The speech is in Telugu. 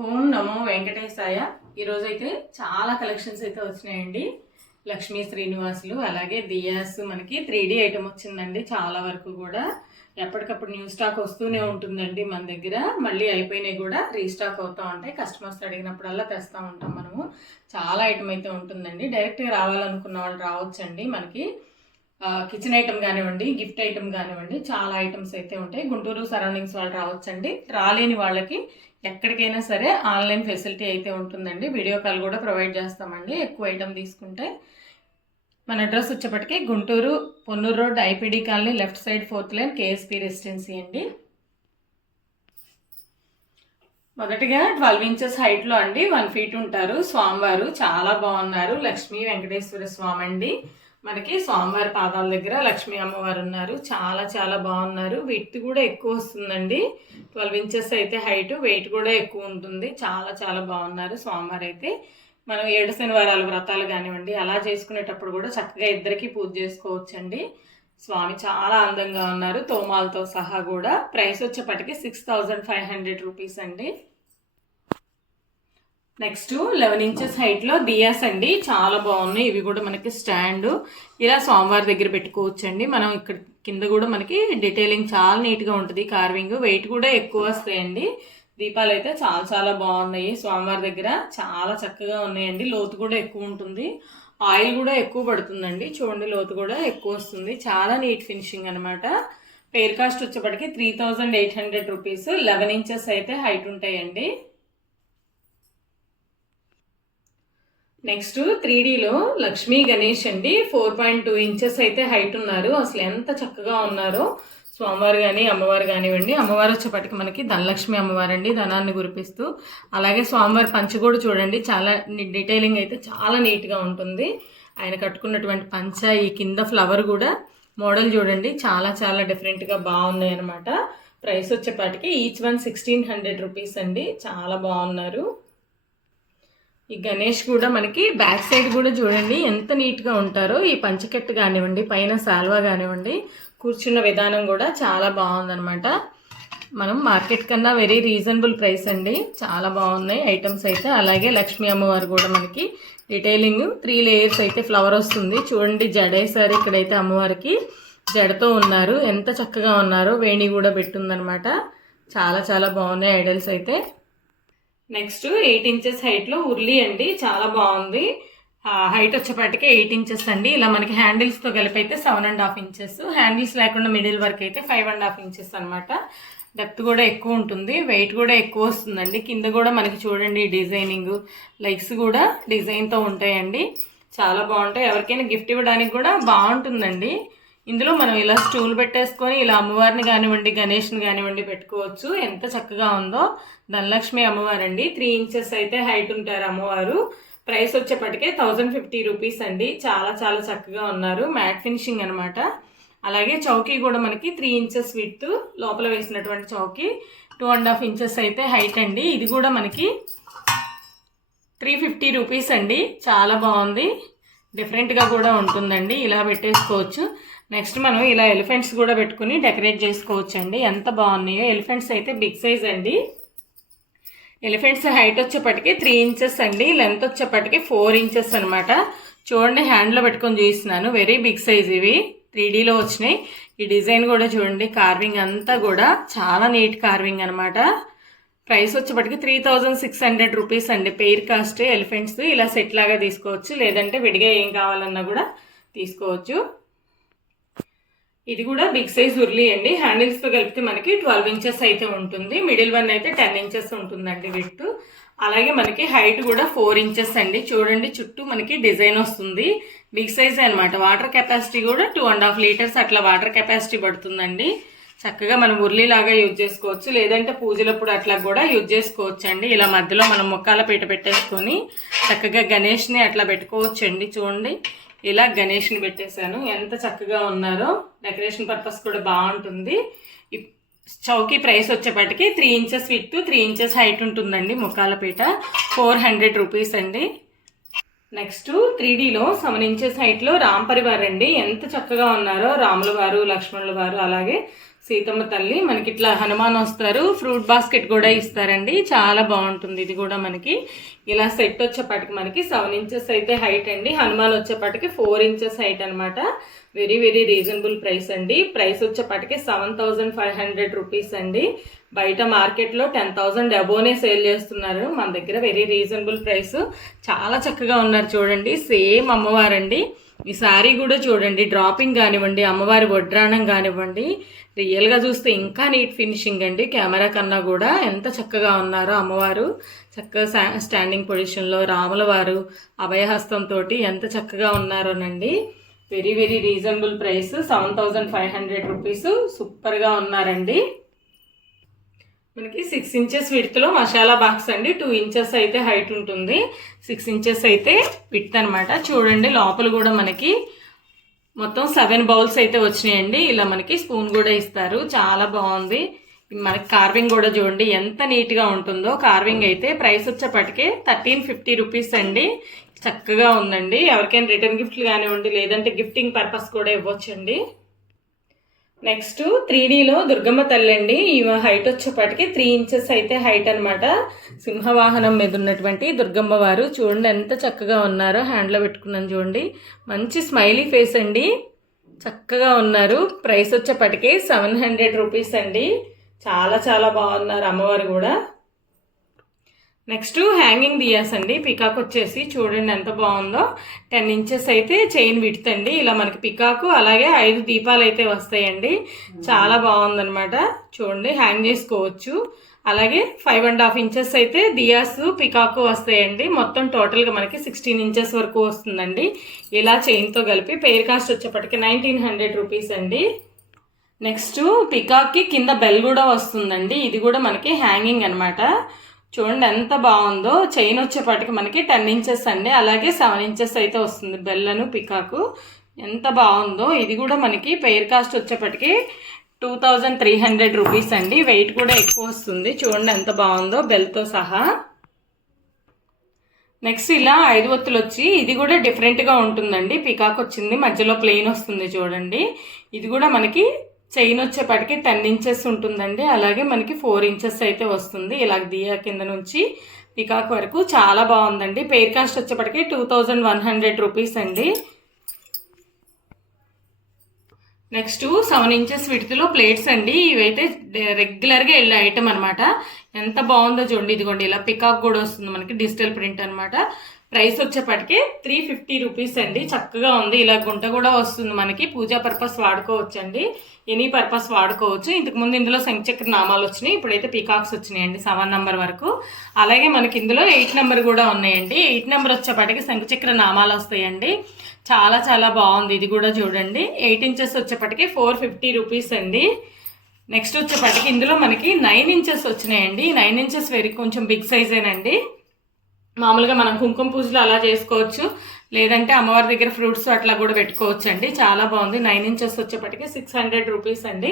ఓం నమో వెంకటేశాయ. ఈరోజు అయితే చాలా కలెక్షన్స్ అయితే వచ్చినాయండి. లక్ష్మీ శ్రీనివాసులు అలాగే దియాస్ మనకి 3D ఐటమ్ వచ్చిందండి. చాలా వరకు కూడా ఎప్పటికప్పుడు న్యూ స్టాక్ వస్తూనే ఉంటుందండి మన దగ్గర. మళ్ళీ అయిపోయినాయి కూడా రీస్టాక్ అవుతూ ఉంటాయి. కస్టమర్స్ అడిగినప్పుడల్లా తెస్తూ ఉంటాం మనము. చాలా ఐటమ్ అయితే ఉంటుందండి. డైరెక్ట్గా రావాలనుకున్న వాళ్ళు రావచ్చండి. మనకి కిచెన్ ఐటమ్ కానివ్వండి, గిఫ్ట్ ఐటమ్ కానివ్వండి, చాలా ఐటమ్స్ అయితే ఉంటాయి. గుంటూరు సరౌండింగ్స్ వాళ్ళు రావచ్చండి. రాలేని వాళ్ళకి ఎక్కడికైనా సరే ఆన్లైన్ ఫెసిలిటీ అయితే ఉంటుందండి. వీడియో కాల్ కూడా ప్రొవైడ్ చేస్తామండి ఎక్కువ ఐటమ్ తీసుకుంటే. మన అడ్రస్ వచ్చేప్పటికి Guntur Ponnur road, IPD colony, left side 4th line, KSP residency అండి. మొదటిగా 12 ఇంచెస్ హైట్లో అండి, 1 feet ఉంటారు స్వామివారు. చాలా బాగున్నారు. లక్ష్మీ వెంకటేశ్వర స్వామి అండి. మనకి స్వామివారి పాదాల దగ్గర లక్ష్మీ అమ్మవారు ఉన్నారు. చాలా చాలా బాగున్నారు. వెయిట్ కూడా ఎక్కువ వస్తుందండి. 12 ఇంచెస్ అయితే హైట్, వెయిట్ కూడా ఎక్కువ ఉంటుంది. చాలా చాలా బాగున్నారు స్వామివారు అయితే. మనం 7 శనివారాల వ్రతాలు కానివ్వండి అలా చేసుకునేటప్పుడు కూడా చక్కగా ఇద్దరికి పూజ చేసుకోవచ్చండి. స్వామి చాలా అందంగా ఉన్నారు తోమాలతో సహా కూడా. ప్రైస్ వచ్చేప్పటికి 6500 రూపీస్ అండి. నెక్స్ట్ 11 ఇంచెస్ హైట్లో దియాస్ అండి. చాలా బాగున్నాయి. ఇవి కూడా మనకి స్టాండ్ ఇలా స్వామివారి దగ్గర పెట్టుకోవచ్చు అండి. మనం ఇక్కడ కింద కూడా మనకి డీటెయిలింగ్ చాలా నీట్గా ఉంటుంది. కార్వింగ్ వెయిట్ కూడా ఎక్కువ వస్తాయండి. దీపాలు అయితే చాలా చాలా బాగున్నాయి. స్వామివారి దగ్గర చాలా చక్కగా ఉన్నాయండి. లోతు కూడా ఎక్కువ ఉంటుంది. ఆయిల్ కూడా ఎక్కువ పడుతుందండి. చూడండి, లోతు కూడా ఎక్కువ వస్తుంది. చాలా నీట్ ఫినిషింగ్ అనమాట. పేర్ కాస్ట్ వచ్చేప్పటికి 3800 రూపీస్. 11 ఇంచెస్ అయితే హైట్ ఉంటాయండి. నెక్స్ట్ 3Dలో లక్ష్మీ గణేష్ అండి. 4.2 ఇంచెస్ అయితే హైట్ ఉన్నారు. అసలు ఎంత చక్కగా ఉన్నారో స్వామివారు కానీ అమ్మవారు కానివ్వండి. అమ్మవారు వచ్చేప్పటికి మనకి ధనలక్ష్మి అమ్మవారు అండి, ధనాన్ని కురిపిస్తూ. అలాగే స్వామివారి పంచ కూడా చూడండి, చాలా డీటెయిలింగ్ అయితే చాలా నీట్గా ఉంటుంది. ఆయన కట్టుకున్నటువంటి పంచ, ఈ కింద ఫ్లవర్ కూడా మోడల్ చూడండి, చాలా చాలా డిఫరెంట్గా బాగున్నాయి అనమాట. ప్రైస్ వచ్చేపాటికి ఈచ్ వన్ 1600 రూపీస్ అండి. చాలా బాగున్నారు. ఈ గణేష్ కూడా మనకి బ్యాక్ సైడ్ కూడా చూడండి ఎంత నీట్గా ఉంటారో. ఈ పంచకెట్టు కానివ్వండి, పైన సాల్వా కానివ్వండి, కూర్చున్న విధానం కూడా చాలా బాగుందనమాట. మనం మార్కెట్ కన్నా వెరీ రీజనబుల్ ప్రైస్ అండి. చాలా బాగున్నాయి ఐటమ్స్ అయితే. అలాగే లక్ష్మీ అమ్మవారు కూడా మనకి డీటెయిలింగ్ 3 లేయర్స్ అయితే ఫ్లవర్ వస్తుంది. చూడండి, జడేసారు ఇక్కడైతే అమ్మవారికి. జడతో ఉన్నారు, ఎంత చక్కగా ఉన్నారో. వేణి కూడా పెట్టుందనమాట. చాలా చాలా బాగున్నాయి ఐడల్స్ అయితే. నెక్స్ట్ 8 ఇంచెస్ హైట్లో ఉర్లీ అండి. చాలా బాగుంది. హైట్ వచ్చేపాటికి 8 ఇంచెస్ అండి. ఇలా మనకి హ్యాండిల్స్తో కలిపి అయితే 7.5 ఇంచెస్. హ్యాండిల్స్ లేకుండా మిడిల్ వరకు అయితే 5.5 ఇంచెస్ అనమాట. డెప్త్ కూడా ఎక్కువ ఉంటుంది. వెయిట్ కూడా ఎక్కువ వస్తుందండి. కింద కూడా మనకి చూడండి డిజైనింగ్, లైక్స్ కూడా డిజైన్తో ఉంటాయండి. చాలా బాగుంటాయి. ఎవరికైనా గిఫ్ట్ ఇవ్వడానికి కూడా బాగుంటుందండి. ఇందులో మనం ఇలా స్టూల్ పెట్టేసుకొని ఇలా అమ్మవారిని కానివ్వండి, గణేష్ని కానివ్వండి పెట్టుకోవచ్చు. ఎంత చక్కగా ఉందో. ధనలక్ష్మి అమ్మవారు అండి. 3 ఇంచెస్ అయితే హైట్ ఉంటారు అమ్మవారు. ప్రైస్ వచ్చేప్పటికే 1050 రూపీస్ అండి. చాలా చాలా చక్కగా ఉన్నారు. మ్యాట్ ఫినిషింగ్ అనమాట. అలాగే చౌకీ కూడా మనకి 3 ఇంచెస్ విడ్త్, లోపల వేసినటువంటి చౌకీ 2.5 ఇంచెస్ అయితే హైట్ అండి. ఇది కూడా మనకి 350 రూపీస్ అండి. చాలా బాగుంది. డిఫరెంట్గా కూడా ఉంటుందండి. ఇలా పెట్టేసుకోవచ్చు. నెక్స్ట్ మనం ఇలా ఎలిఫెంట్స్ కూడా పెట్టుకుని డెకరేట్ చేసుకోవచ్చు అండి. ఎంత బాగున్నాయో. ఎలిఫెంట్స్ అయితే బిగ్ సైజ్ అండి. ఎలిఫెంట్స్ హైట్ వచ్చేప్పటికి 3 ఇంచెస్ అండి. లెంత్ వచ్చేప్పటికి 4 ఇంచెస్ అనమాట. చూడండి, హ్యాండ్లో పెట్టుకొని చూపిస్తున్నాను. వెరీ బిగ్ సైజ్ ఇవి. 3Dలో వచ్చినాయి. ఈ డిజైన్ కూడా చూడండి, కార్వింగ్ అంతా కూడా చాలా నీట్ కార్వింగ్ అనమాట. ప్రైస్ వచ్చేప్పటికి 3600 రూపీస్ అండి. Pair cost. ఎలిఫెంట్స్ ఇలా సెట్ లాగా తీసుకోవచ్చు, లేదంటే విడిగా ఏం కావాలన్నా కూడా తీసుకోవచ్చు. ఇది కూడా బిగ్ సైజ్ ఉర్లీ అండి. హ్యాండిల్స్తో కలిపితే మనకి 12 ఇంచెస్ అయితే ఉంటుంది. మిడిల్ వన్ అయితే 10 ఇంచెస్ ఉంటుందండి విడ్త్. అలాగే మనకి హైట్ కూడా 4 ఇంచెస్ అండి. చూడండి, చుట్టూ మనకి డిజైన్ వస్తుంది. బిగ్ సైజ్ అనమాట. వాటర్ కెపాసిటీ కూడా 2.5 లీటర్స్ అట్లా వాటర్ కెపాసిటీ పడుతుందండి. చక్కగా మనం ఉర్లీ లాగా యూజ్ చేసుకోవచ్చు, లేదంటే పూజలప్పుడు అట్లా కూడా యూజ్ చేసుకోవచ్చు అండి. ఇలా మధ్యలో మనం ముక్కాల పీట పెట్టేసుకొని చక్కగా గణేష్ని అట్లా పెట్టుకోవచ్చు అండి. చూడండి, ఇలా గణేష్ని పెట్టేశాను. ఎంత చక్కగా ఉన్నారో. డెకరేషన్ పర్పస్ కూడా బాగుంటుంది. చౌకీ ప్రైస్ వచ్చేప్పటికి 3 ఇంచెస్ విడ్త్, 3 ఇంచెస్ హైట్ ఉంటుందండి. ముక్కాల పీట 400 రూపీస్ అండి. నెక్స్ట్ 3Dలో 7 ఇంచెస్ హైట్లో రామ్ పరివార్ అండి. ఎంత చక్కగా ఉన్నారో. రాముల వారు, లక్ష్మణుల వారు, అలాగే సీతమ్మ తల్లి మనకి ఇట్లా హనుమాన్ వస్తారు, ఫ్రూట్ బాస్కెట్ కూడా ఇస్తారండి. చాలా బాగుంటుంది. ఇది కూడా మనకి ఇలా సెట్ వచ్చేపాటికి మనకి 7 ఇంచెస్ అయితే హైట్ అండి. హనుమాన్ వచ్చేపాటికి 4 ఇంచెస్ హైట్ అనమాట. వెరీ వెరీ రీజనబుల్ ప్రైస్ అండి. ప్రైస్ వచ్చేపాటికి 7500 రూపీస్ అండి. బయట మార్కెట్లో 10,000 అబోనే సేల్ చేస్తున్నారు. మన దగ్గర వెరీ రీజనబుల్ ప్రైస్. చాలా చక్కగా ఉన్నారు చూడండి. సేమ్ అమ్మవారండి. ఈ శారీ కూడా చూడండి, డ్రాపింగ్ కానివ్వండి, అమ్మవారి వడ్రాణం కానివ్వండి, రియల్గా చూస్తే ఇంకా నీట్ ఫినిషింగ్ అండి. కెమెరా కన్నా కూడా ఎంత చక్కగా ఉన్నారో అమ్మవారు. చక్కగా స్టాండింగ్ పొజిషన్లో రాముల వారు అభయహస్తంతో ఎంత చక్కగా ఉన్నారోనండి. Very very reasonable price 7500 rupees. సూపర్గా ఉన్నారండి. మనకి 6 ఇంచెస్ విడ్త్లో మసాలా బాక్స్ అండి. 2 ఇంచెస్ అయితే హైట్ ఉంటుంది, 6 ఇంచెస్ అయితే విడ్త్ అనమాట. చూడండి లోపల కూడా మనకి మొత్తం 7 బౌల్స్ అయితే వచ్చినాయండి. ఇలా మనకి స్పూన్ కూడా ఇస్తారు. చాలా బాగుంది. మనకి కార్వింగ్ కూడా చూడండి ఎంత నీట్గా ఉంటుందో. కార్వింగ్ అయితే ప్రైస్ వచ్చేపటికే 1350 రూపీస్ అండి. చక్కగా ఉందండి. ఎవరికైనా రిటర్న్ గిఫ్ట్లు కానివ్వండి, లేదంటే గిఫ్టింగ్ పర్పస్ కూడా ఇవ్వచ్చండి. నెక్స్ట్ 3Dలో దుర్గమ్మ తల్లి అండి. ఈ హైట్ వచ్చేపాటికి 3 ఇంచెస్ అయితే హైట్ అనమాట. సింహవాహనం మీద ఉన్నటువంటి దుర్గమ్మ వారు చూడండి ఎంత చక్కగా ఉన్నారో. హ్యాండ్లో పెట్టుకున్నాను చూడండి. మంచి స్మైలీ ఫేస్ అండి. చక్కగా ఉన్నారు. ప్రైస్ వచ్చేపాటికి 700 రూపీస్ అండి. చాలా చాలా బాగున్నారు అమ్మవారు కూడా. నెక్స్ట్ హ్యాంగింగ్ దియాస్ అండి. పికాక్ వచ్చేసి చూడండి ఎంత బాగుందో. 10 ఇంచెస్ అయితే చైన్ విడ్త్ అండి. ఇలా మనకి పికాకు అలాగే 5 దీపాలు అయితే వస్తాయండి. చాలా బాగుందనమాట. చూడండి హ్యాంగ్ చేసుకోవచ్చు. అలాగే 5.5 ఇంచెస్ అయితే దియాస్ పికాకు వస్తాయండి. మొత్తం టోటల్గా మనకి 16 ఇంచెస్ వరకు వస్తుందండి. ఇలా చైన్తో కలిపి పెయిర్ కాస్ట్ వచ్చేప్పటికి 1900 రూపీస్ అండి. నెక్స్ట్ పికాక్కి కింద బెల్ కూడా వస్తుందండి. ఇది కూడా మనకి హ్యాంగింగ్ అనమాట. చూడండి ఎంత బాగుందో. చైన్ వచ్చేపాటికి మనకి 10 ఇంచెస్ అండి. అలాగే 7 ఇంచెస్ అయితే వస్తుంది బెల్లను పికాకు. ఎంత బాగుందో. ఇది కూడా మనకి పెయిర్ కాస్ట్ వచ్చేప్పటికి 2300 రూపీస్ అండి. వెయిట్ కూడా ఎక్కువ వస్తుంది. చూడండి ఎంత బాగుందో బెల్తో సహా. నెక్స్ట్ ఇలా 5 ఒత్తులు వచ్చి ఇది కూడా డిఫరెంట్గా ఉంటుందండి. పికాక్ వచ్చింది, మధ్యలో ప్లెయిన్ వస్తుంది చూడండి. ఇది కూడా మనకి చైన్ వచ్చేపాటికి 10 ఇంచెస్ ఉంటుందండి. అలాగే మనకి 4 ఇంచెస్ అయితే వస్తుంది. ఇలా దియా కింద నుంచి పికాక్ వరకు చాలా బాగుందండి. పెయిర్ కాస్ట్ వచ్చేప్పటికి 2100 రూపీస్ అండి. నెక్స్ట్ 7 ఇంచెస్ విడ్త్లో ప్లేట్స్ అండి. ఇవైతే రెగ్యులర్గా వెళ్ళే ఐటమ్ అనమాట. ఎంత బాగుందో చూడండి. ఇదిగోండి ఇలా పికాక్ కూడా వస్తుంది మనకి, డిజిటల్ ప్రింట్ అనమాట. ప్రైస్ వచ్చేప్పటికి 350 రూపీస్ అండి. చక్కగా ఉంది. ఇలా గుంట కూడా వస్తుంది మనకి. పూజా పర్పస్ వాడుకోవచ్చు అండి, ఎనీ పర్పస్ వాడుకోవచ్చు. ఇంతకుముందు ఇందులో శంఖచక్ర నామాలు వచ్చినాయి, ఇప్పుడైతే పీకాక్స్ వచ్చినాయండి 7 నెంబర్ వరకు. అలాగే మనకి ఇందులో 8 నెంబర్ కూడా ఉన్నాయండి. 8 నెంబర్ వచ్చేప్పటికి శంఖచక్ర నామాలు వస్తాయండి. చాలా చాలా బాగుంది. ఇది కూడా చూడండి. 8 ఇంచెస్ వచ్చేప్పటికి 450 రూపీస్ అండి. నెక్స్ట్ వచ్చేప్పటికి ఇందులో మనకి 9 ఇంచెస్ వచ్చినాయండి. 9 ఇంచెస్ కొంచెం బిగ్ సైజేనండి. మామూలుగా మనం కుంకుమ పూజలు అలా చేసుకోవచ్చు, లేదంటే అమ్మవారి దగ్గర ఫ్రూట్స్ అట్లా కూడా పెట్టుకోవచ్చు అండి. చాలా బాగుంది. 9 ఇంచెస్ వచ్చేప్పటికి 600 రూపీస్ అండి.